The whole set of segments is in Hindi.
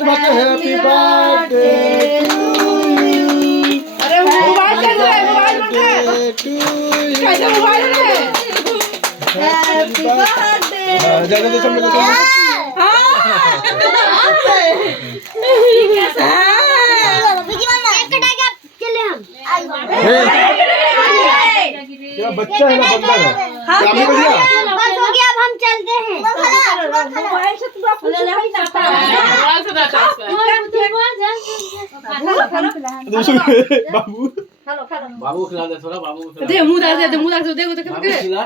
তোমাকে হ্যাপি বার্থডে টু ইউ। अरे मोबाइल कैसे है मोबाइल मत है कैसे मोबाइल है हैप्पी बर्थडे। जाने दो सब लोग। क्या बच्चा है ना बंदा है क्या भी बढ़िया बस हो गया अब हम चलते हैं मोबाइल से तू खोल ले नहीं सकता मोबाइल से जाता बाबू बाबू खिला दे थोड़ा बाबू को खिला दे मुंह डाल दे मुंह डाल दे देखो बाबू देखो खिला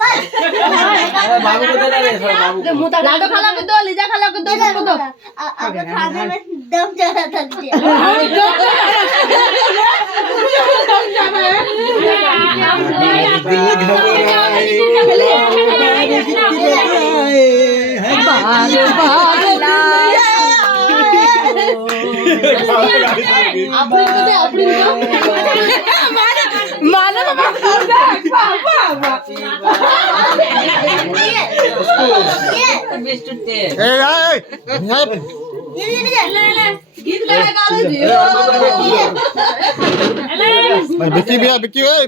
अरे बाबू को दे दे थोड़ा बाबू को मुंह डाल लाडो खा के दो लीजा खा के दो सबको दो अब खाने में दम ज्यादा थक गया बिक्की भैया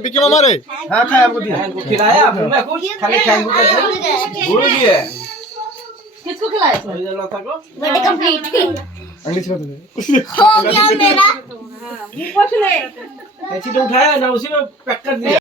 बिक्की मामा रे हाँ खाया हमको दिया खिलाया मैं कुछ खाली खाएंगे भूल गए किसको खिलाए इधर था को बर्थडे कंप्लीट अंडी छिपा दे हो गया मेरा कुछ नहीं ऐसी तो उठाया ना उसी में पैक कर दिया